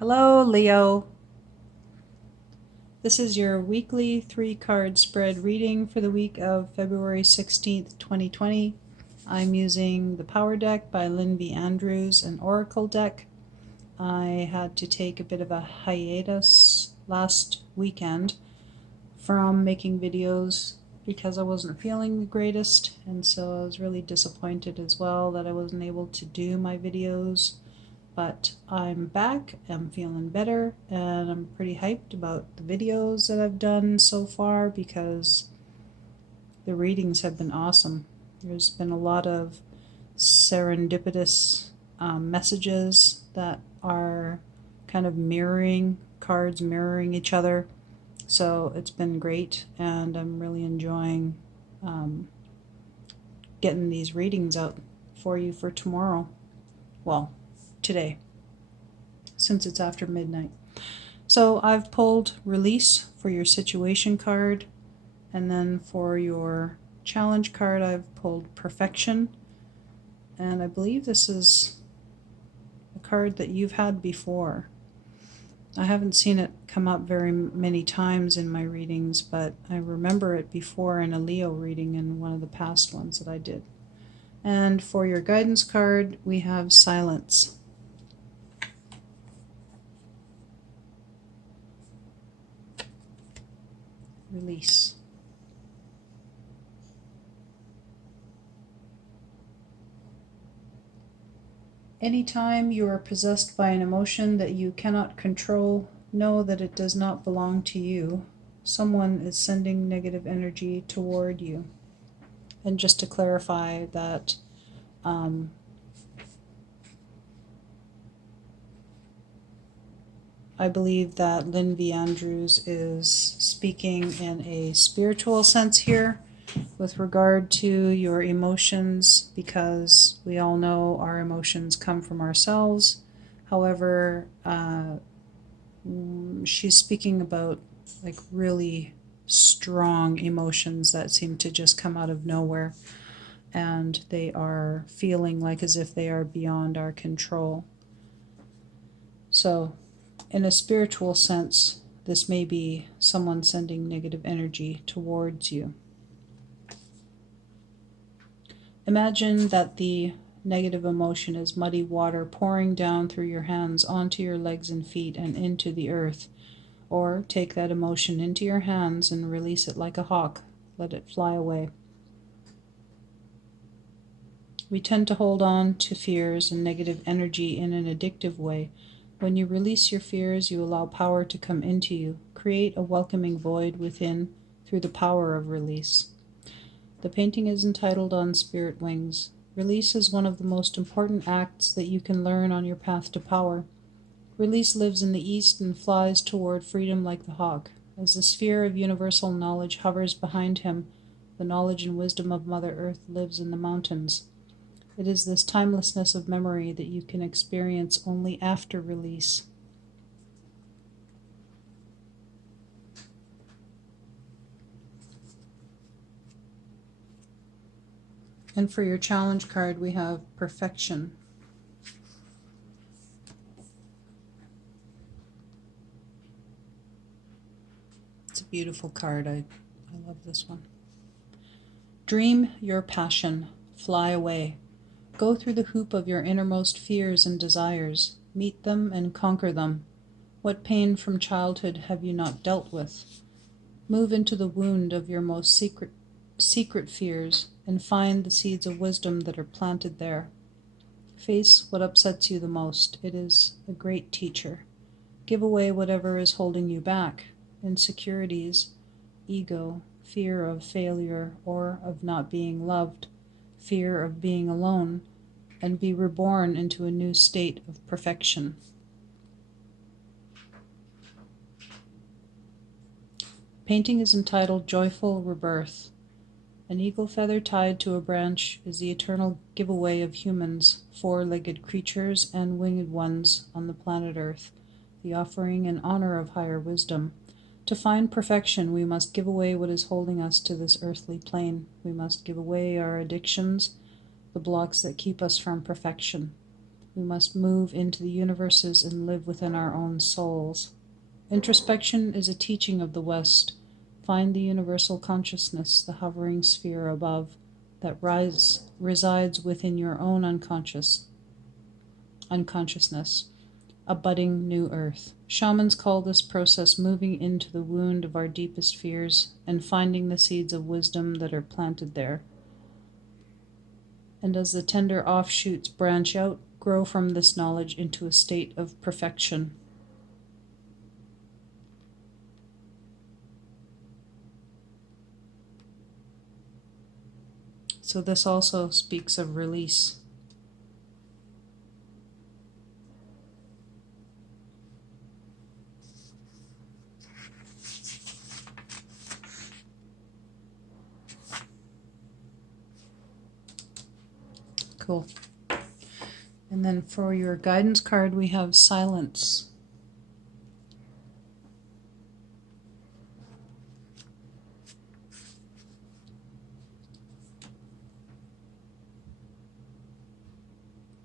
Hello, Leo. This is your weekly 3-card spread reading for the week of February 16th, 2020. I'm using the Power Deck by Lynn V. Andrews, an Oracle deck. I had to take a bit of a hiatus last weekend from making videos because I wasn't feeling the greatest, and so I was really disappointed as well that I wasn't able to do my videos. But I'm back, I'm feeling better, and I'm pretty hyped about the videos that I've done so far because the readings have been awesome. There's been a lot of serendipitous messages that are kind of mirroring cards, mirroring each other. So it's been great, and I'm really enjoying getting these readings out for you for tomorrow. Well, today, since it's after midnight. So I've pulled Release for your situation card, and then for your challenge card I've pulled Perfection, and I believe this is a card that you've had before. I haven't seen it come up very many times in my readings, but I remember it before in a Leo reading in one of the past ones that I did. And for your guidance card we have Silence. Release. Anytime you are possessed by an emotion that you cannot control, know that it does not belong to you. Someone is sending negative energy toward you. And just to clarify that, I believe that Lynn V. Andrews is speaking in a spiritual sense here with regard to your emotions, because we all know our emotions come from ourselves. However, she's speaking about like really strong emotions that seem to just come out of nowhere, and they are feeling like as if they are beyond our control. So in a spiritual sense, this may be someone sending negative energy towards you. Imagine that the negative emotion is muddy water pouring down through your hands onto your legs and feet and into the earth. Or take that emotion into your hands and release it like a hawk. Let it fly away. We tend to hold on to fears and negative energy in an addictive way. When you release your fears, you allow power to come into you. Create a welcoming void within through the power of release. The painting is entitled On Spirit Wings. Release is one of the most important acts that you can learn on your path to power. Release lives in the east and flies toward freedom like the hawk. As the sphere of universal knowledge hovers behind him, the knowledge and wisdom of Mother Earth lives in the mountains. It is this timelessness of memory that you can experience only after release. And for your challenge card, we have Perfection. It's a beautiful card. I love this one. Dream your passion. Fly away. Go through the hoop of your innermost fears and desires. Meet them and conquer them. What pain from childhood have you not dealt with? Move into the wound of your most secret fears and find the seeds of wisdom that are planted there. Face what upsets you the most. It is a great teacher. Give away whatever is holding you back. Insecurities, ego, fear of failure or of not being loved, fear of being alone, and be reborn into a new state of perfection. Painting is entitled Joyful Rebirth. An eagle feather tied to a branch is the eternal giveaway of humans, four-legged creatures and winged ones on the planet Earth, the offering and honor of higher wisdom. To find perfection, we must give away what is holding us to this earthly plane. We must give away our addictions, the blocks that keep us from perfection. We must move into the universes and live within our own souls. Introspection is a teaching of the West. Find the universal consciousness, the hovering sphere above, that resides within your own unconsciousness, a budding new earth. Shamans call this process moving into the wound of our deepest fears and finding the seeds of wisdom that are planted there. And as the tender offshoots branch out, grow from this knowledge into a state of perfection. So this also speaks of release. Cool. And then for your guidance card, we have silence.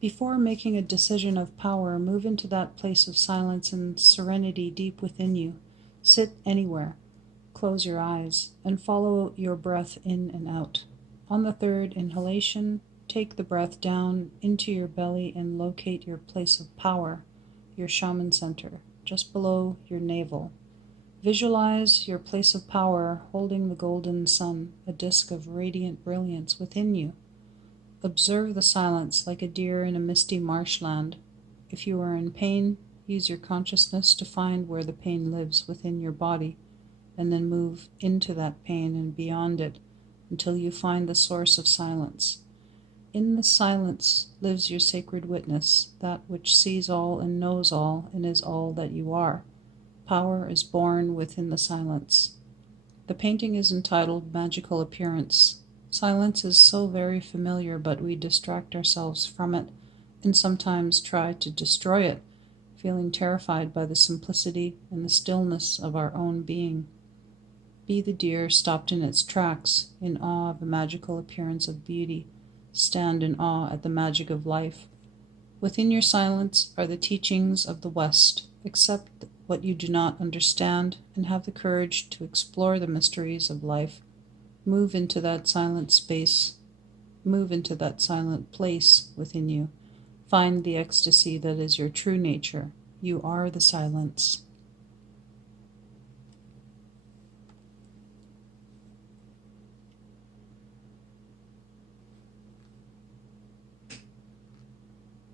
Before making a decision of power, move into that place of silence and serenity deep within you. Sit anywhere, close your eyes, and follow your breath in and out. On the third inhalation, take the breath down into your belly and locate your place of power, your shaman center, just below your navel. Visualize your place of power holding the golden sun, a disk of radiant brilliance within you. Observe the silence like a deer in a misty marshland. If you are in pain, use your consciousness to find where the pain lives within your body, and then move into that pain and beyond it until you find the source of silence. In the silence lives your sacred witness, that which sees all and knows all and is all that you are. Power is born within the silence. The painting is entitled Magical Appearance. Silence is so very familiar, but we distract ourselves from it and sometimes try to destroy it, feeling terrified by the simplicity and the stillness of our own being. Be the deer stopped in its tracks, in awe of the magical appearance of beauty. Stand in awe at the magic of life. Within your silence are the teachings of the West. Accept what you do not understand and have the courage to explore the mysteries of life. Move into that silent space. Move into that silent place within you. Find the ecstasy that is your true nature. You are the silence.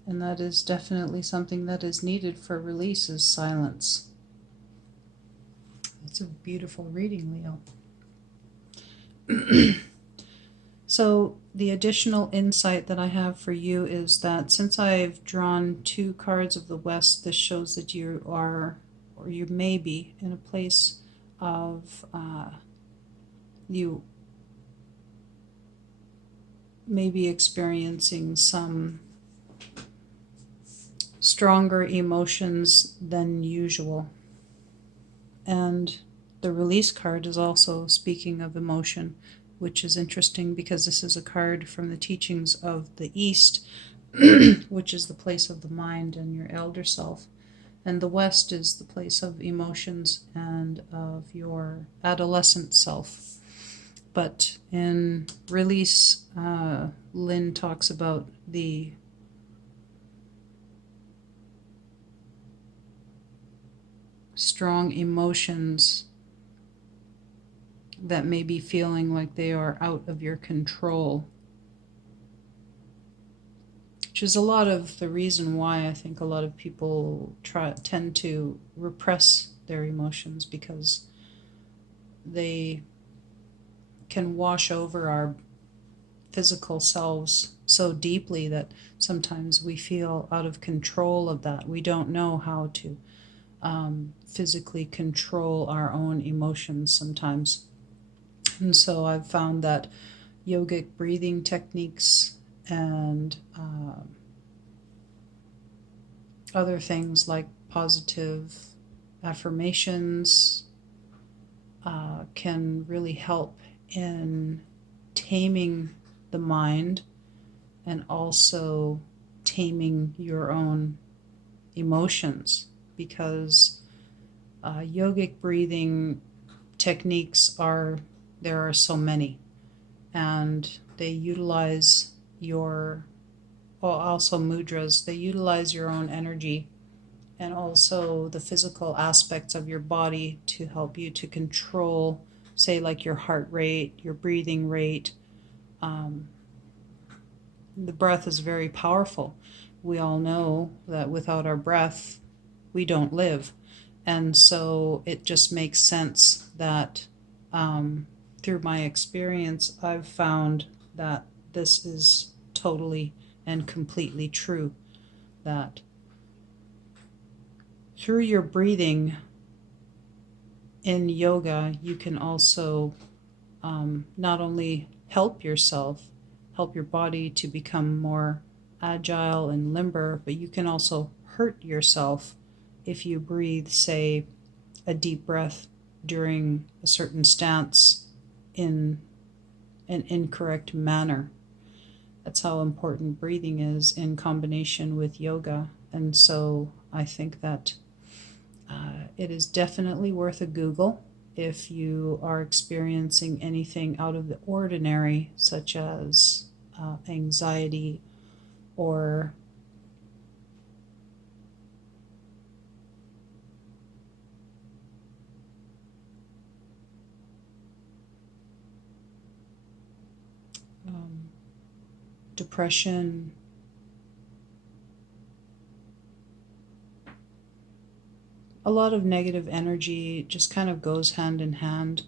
And that is definitely something that is needed for release, is silence. It's a beautiful reading, Leo. So the additional insight that I have for you is that since I've drawn 2 cards of the West, this shows that you are, or you may be, in a place of you may be experiencing some stronger emotions than usual. And the release card is also speaking of emotion, which is interesting because this is a card from the teachings of the East, which is the place of the mind and your elder self. And the West is the place of emotions and of your adolescent self. But in release, Lynn talks about the strong emotions that may be feeling like they are out of your control, which is a lot of the reason why I think a lot of people tend to repress their emotions, because they can wash over our physical selves so deeply that sometimes we feel out of control of that. We don't know how to physically control our own emotions sometimes. And so I've found that yogic breathing techniques and other things like positive affirmations can really help in taming the mind and also taming your own emotions, because yogic breathing techniques there are so many, and they utilize also mudras, they utilize your own energy and also the physical aspects of your body to help you to control, say, like your heart rate, your breathing rate. The breath is very powerful. We all know that without our breath, we don't live. And so it just makes sense that through my experience, I've found that this is totally and completely true, that through your breathing in yoga, you can also not only help yourself, help your body to become more agile and limber, but you can also hurt yourself if you breathe, say, a deep breath during a certain stance in an incorrect manner. That's how important breathing is in combination with yoga. And so I think that it is definitely worth a Google if you are experiencing anything out of the ordinary, such as anxiety or depression. A lot of negative energy just kind of goes hand in hand,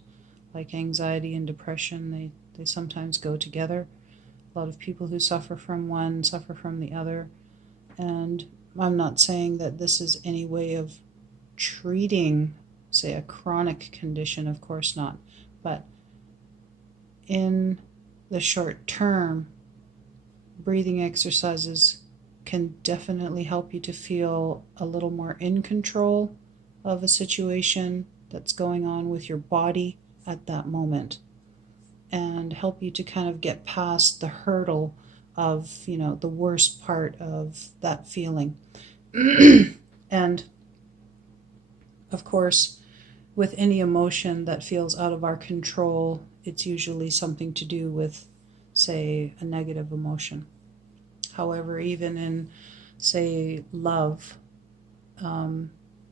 like anxiety and depression. They sometimes go together. A lot of people who suffer from one suffer from the other. And I'm not saying that this is any way of treating, say, a chronic condition, of course not. But in the short term, breathing exercises can definitely help you to feel a little more in control of a situation that's going on with your body at that moment, and help you to kind of get past the hurdle of, the worst part of that feeling. And of course, with any emotion that feels out of our control, it's usually something to do with, say, a negative emotion. However, even in, say, love,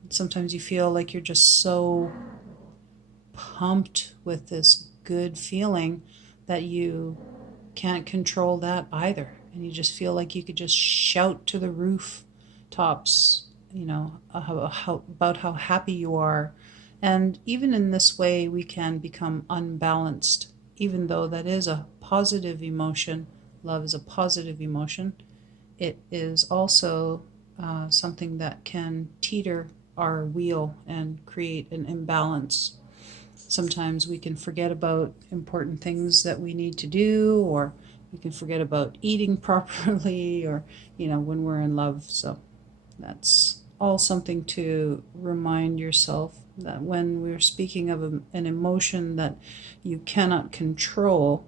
sometimes you feel like you're just so pumped with this good feeling that you can't control that either. And you just feel like you could just shout to the rooftops, about how happy you are. And even in this way, we can become unbalanced, even though that is a positive emotion. Love is a positive emotion. It is also something that can teeter our wheel and create an imbalance. Sometimes we can forget about important things that we need to do, or we can forget about eating properly, or, when we're in love. So that's all something to remind yourself, that when we're speaking of an emotion that you cannot control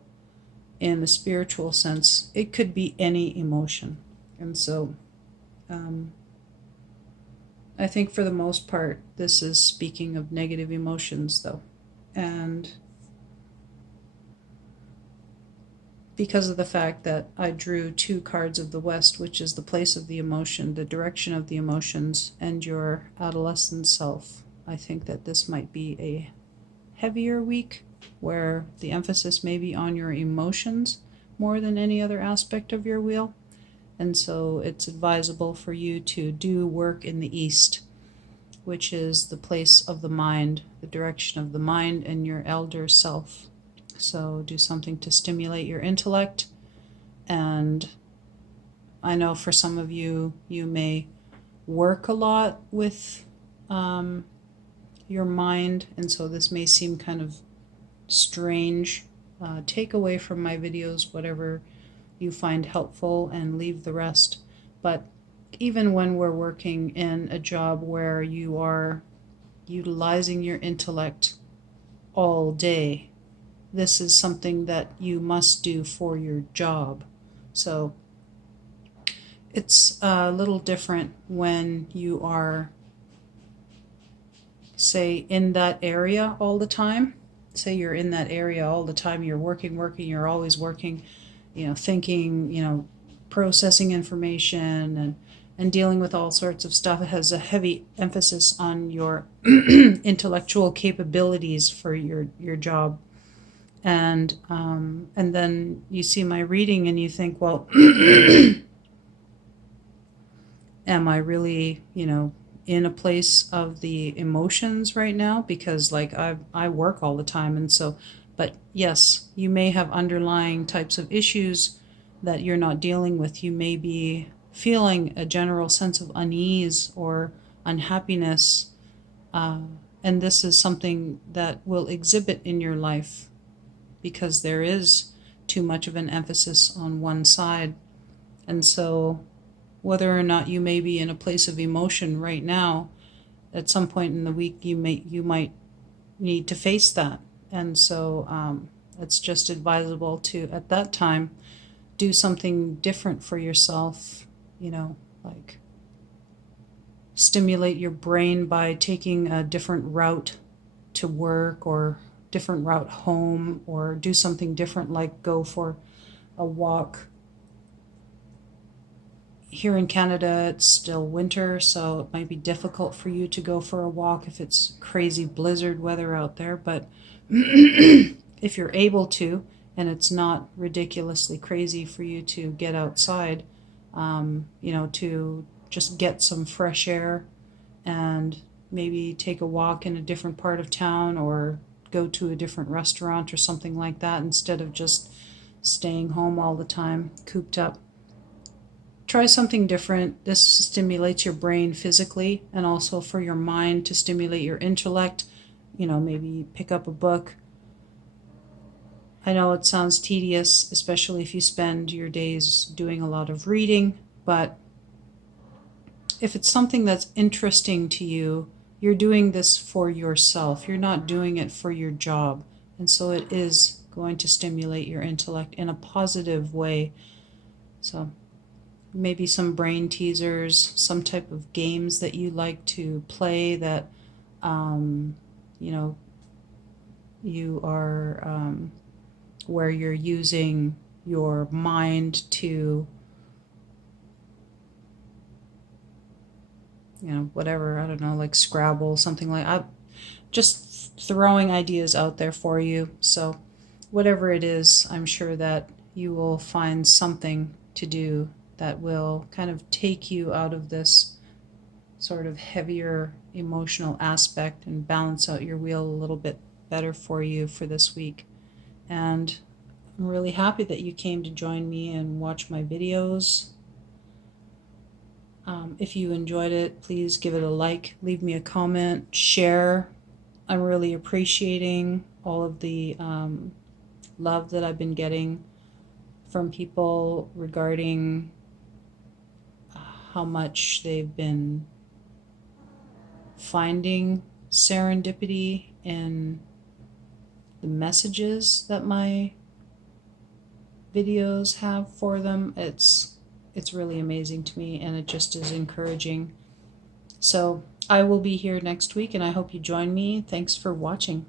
in the spiritual sense, it could be any emotion. And so I think for the most part, this is speaking of negative emotions, though. And because of the fact that I drew 2 cards of the West, which is the place of the emotion, the direction of the emotions, and your adolescent self, I think that this might be a heavier week where the emphasis may be on your emotions more than any other aspect of your wheel. And so it's advisable for you to do work in the East, which is the place of the mind, the direction of the mind and your elder self. So do something to stimulate your intellect. And I know for some of you, you may work a lot with your mind, and so this may seem kind of strange. Take away from my videos whatever you find helpful and leave the rest. But even when we're working in a job where you are utilizing your intellect all day, this is something that you must do for your job. So it's a little different when you are, say, in that area all the time. Say you're in that area all the time, you're working, you're always working, thinking, processing information and dealing with all sorts of stuff. It has a heavy emphasis on your intellectual capabilities for your job. And then you see my reading and you think, well, am I really, in a place of the emotions right now? Because like I work all the time, and so, but yes, you may have underlying types of issues that you're not dealing with. You may be feeling a general sense of unease or unhappiness, and this is something that will exhibit in your life because there is too much of an emphasis on one side. And so whether or not you may be in a place of emotion right now, at some point in the week you might need to face that. And so it's just advisable to, at that time, do something different for yourself, like stimulate your brain by taking a different route to work or different route home, or do something different like go for a walk. Here in Canada, it's still winter, so it might be difficult for you to go for a walk if it's crazy blizzard weather out there. But if you're able to, and it's not ridiculously crazy for you to get outside, to just get some fresh air and maybe take a walk in a different part of town or go to a different restaurant or something like that instead of just staying home all the time, cooped up. Try something different. This stimulates your brain physically and also for your mind to stimulate your intellect. Maybe pick up a book. I know it sounds tedious, especially if you spend your days doing a lot of reading, but if it's something that's interesting to you, you're doing this for yourself. You're not doing it for your job. And so it is going to stimulate your intellect in a positive way. So maybe some brain teasers, some type of games that you like to play that, you are, where you're using your mind to, whatever, I don't know, like Scrabble, something like that. Just throwing ideas out there for you. So whatever it is, I'm sure that you will find something to do that will kind of take you out of this sort of heavier emotional aspect and balance out your wheel a little bit better for you for this week. And I'm really happy that you came to join me and watch my videos. If you enjoyed it, please give it a like, leave me a comment, share. I'm really appreciating all of the love that I've been getting from people regarding how much they've been finding serendipity in the messages that my videos have for them. It's really amazing to me, and it just is encouraging. So I will be here next week, and I hope you join me. Thanks for watching.